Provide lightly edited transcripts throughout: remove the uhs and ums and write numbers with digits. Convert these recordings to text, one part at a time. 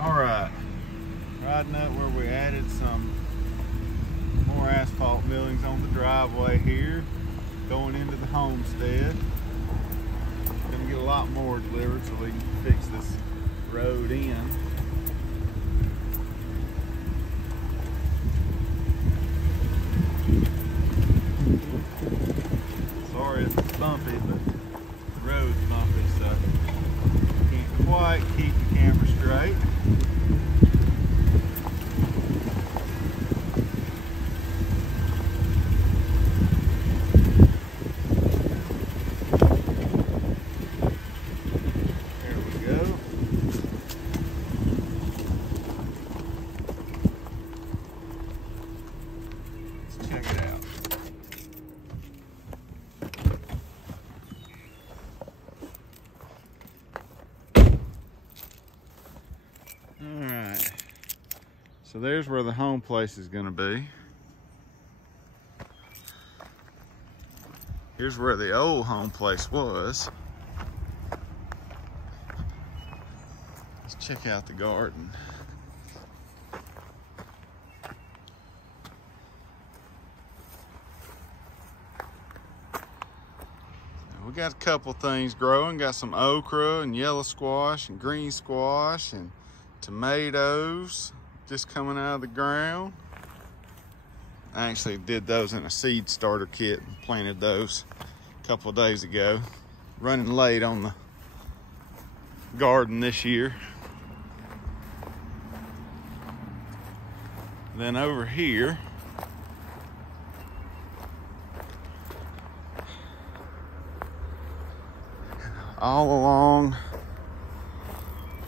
All right, riding up where we added some more asphalt millings on the driveway here, going into the homestead. Gonna get a lot more delivered so we can fix this road in. Sorry it's bumpy, but the road's bumpy, so can't quite keep the camera straight. There we go. Let's check it out. Alright, so there's where the home place is going to be. Here's where the old home place was. Let's check out the garden. We got a couple things growing. Got some okra and yellow squash and green squash and tomatoes just coming out of the ground. I actually did those in a seed starter kit and planted those a couple of days ago. Running late on the garden this year. And then over here, all along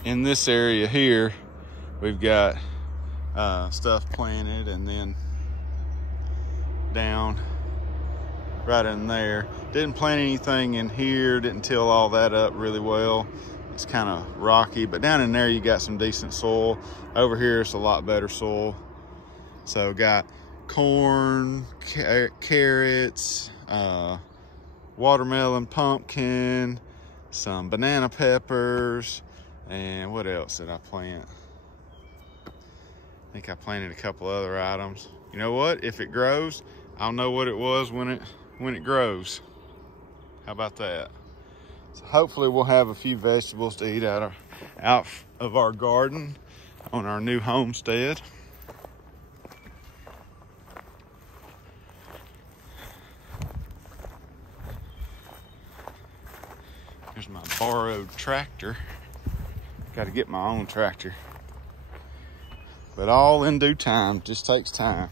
in this area here, we've got stuff planted, and then down right in there. Didn't plant anything in here, didn't till all that up really well. It's kind of rocky, but down in there you got some decent soil. Over here it's a lot better soil. So got corn, carrots, watermelon, pumpkin, some banana peppers, and what else did I plant? I think I planted a couple other items. You know what? If it grows, I'll know what it was when it grows. How about that? So hopefully we'll have a few vegetables to eat out of our garden on our new homestead. Here's my borrowed tractor. Got to get my own tractor. But all in due time, just takes time.